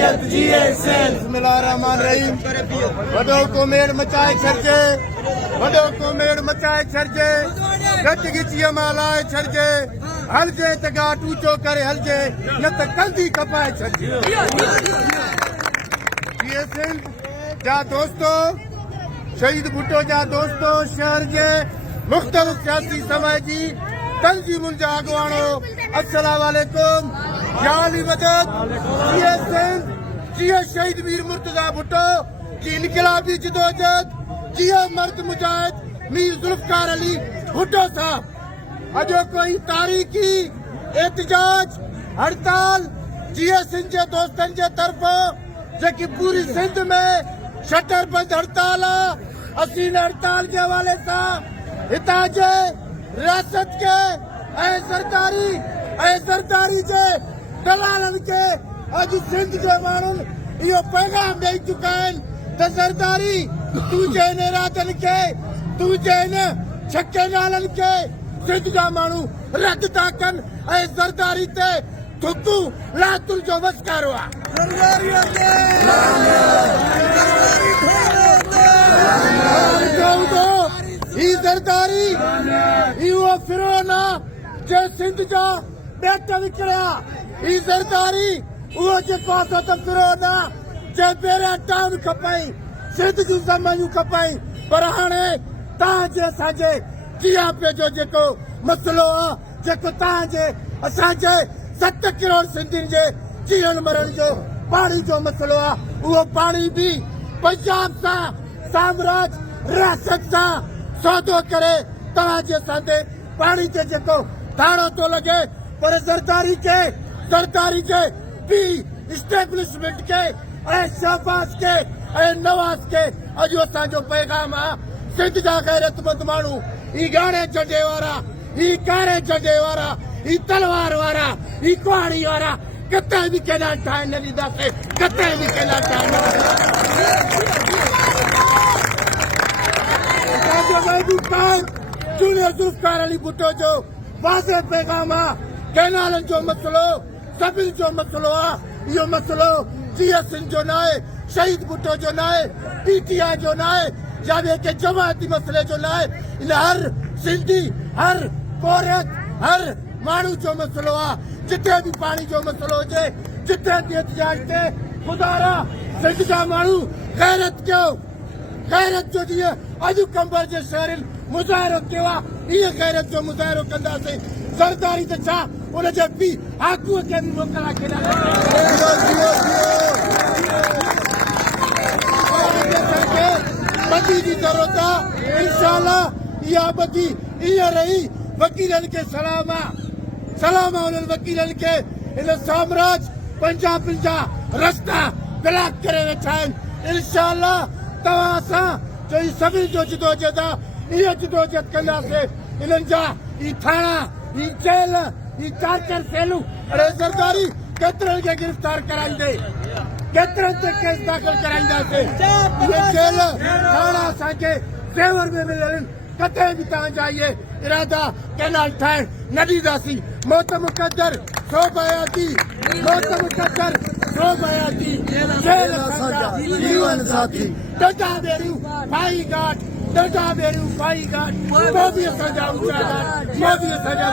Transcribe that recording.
जमहूरियत जिए सिंध। बिस्मिल्लाहिर्रहमानिर्रहीम। वॾो कोमेड़ मचाए छॾिजे, वॾो कोमेड़ मचाए छॾिजे, गच गिचीअ मां लाहे छॾिजे, हलजे त घाट ऊचो करे हलजे, न त कंदी कपाए छॾिजे। जिए सिंध जा दोस्तो, शहीद भुट्टो जा दोस्तो, शहर जे मुख़्तलिफ़ सियासी समाजी तंज़ीमुनि जा अॻुवाणो, अस्सलाम वालेकुम। या अली मदद। जिए सिंध, जिए शहीद वीर मुर्तज़ा भुट्टो जी इनक़िलाबी जिदोजहद, जिए मर्द मुजाहिद मीर ज़ुल्फ़कार अली भुट्टो साहब। अॼोको ई तारीख़ी एहतिजाज हड़ताल जिए सिंध जे दोस्तनि जे तरफ़ां जेकी पूरी सिंध में शटर बंद हड़ताल आहे, असीं इन हड़ताल जे हवाले सां हितां जे रियासत खे ऐं ज़रदारी जे दलालनि खे अॼु सिंध जे माण्हुनि इहो पैगाम ॾेई चुका आहिनि त ज़रदारी तूं जे इन इरादनि खे, तूं जे इन छके नालनि खे सिंध जा माण्हू रद्द था कनि ऐं ज़रदारी ते थुकूं लातुर जो वसकारो आहे। ही ज़रदारी इहो फिरौन आहे जे सिंध जा ॿेट विकिणिया। ही ज़रदारी उहो जेको आहे त फिरौन आहे जे पहिरियां टाउन खपाई, सिंध जूं ज़मीनूं खपाई, पर हाणे तव्हांजे असांजे जियापे जो जेको मसइलो आहे, जेको तव्हांजे असांजे 7 करोड़ सिंधियुनि जे जीअण मरण जो पाणी जो मसइलो आहे, उहो पाणी बि पंजाब सां साम्राज रियासत सां सौदो करे तव्हांजे साथे पाणी ते जेको धाड़ो थो लॻे, पर ज़रदारी जे बि इस्टेब्लिशमेंट खे ऐं शहबाज़ खे ऐं नवाज़ खे अॼु असांजो पैगाम आहे। सिंध जा गैरतमंद माण्हू, ही ॻाढ़े झंडे वारा, ही कारे झंडे वारा, ही तलवार वारा, ही कुहाड़ी वारा किथे बि केॾा ठाहे न ॾींदासीं, किथे बि केॾा ठाहे न जूनियर ज़ुल्फ़कार अली भुट्टो जो वाज़े पैगाम आहे। कैनालनि जो मसइलो सभिनी जो मसइलो आहे। इहो मसइलो जिए सिंध जो न आहे, शहीद भुट्टो जो न आहे, PTI जो न आहे, या ॿिए के जमाती मसइले जो न आहे। इन हर सिंधी, हर कोरत, हर माण्हू जो मसइलो आहे। जिथे बि पाणी जो मसइलो हुजे, जिथे बि एहतिजाज थिए, ख़ुदा सिंध जा माण्हू गैरत कयो, गैरत जो जीअं अॼु कंबर जे शहरनि मुज़ाहिरो कयो आहे, इहे गैरत जो मुज़ाहिरो कंदासीं। ज़रदारी त छा, उनजे पीउ हाकूअ खे बि मोकला केॾा ॿधी जी ज़रूरत आहे। इंशाअल्लाह इहा ॿधी ईअं रही। वकीलनि खे सलाम आहे, सलाम आहे उन्हनि वकीलनि खे। इन साम्राज पंजाबनि जा रस्ता ब्लॉक करे वेठा आहिनि। इंशाअल्लाह तव्हां सां जो ही सभिनी जो जिदोजहद आहे, इहो जिदोजहद कंदासीं। इन्हनि जा ही थाणा, ही जेल, ही 4 सेलूं, अड़े ज़रदारी केतिरनि खे गिरफ़्तार कराईंदे, केतिरनि ते केस दाख़िल कराईंदासीं। इहे जेल थाणा असांखे ज़ेवर में मिलियल आहिनि। कथे बि तव्हांजा इहे इरादा कैनाल ठाहिण न ॾींदासीं। मौत मुक़दर सो बयाती, मौत मुक़दर सो बयाती, जेल असांजा जीवन साथी। डंडा बेड़ियूं पाई घाट, डंडा बेड़ियूं पाई घाट, तो बि असांजा ऊचा घाट, तो बि असांजा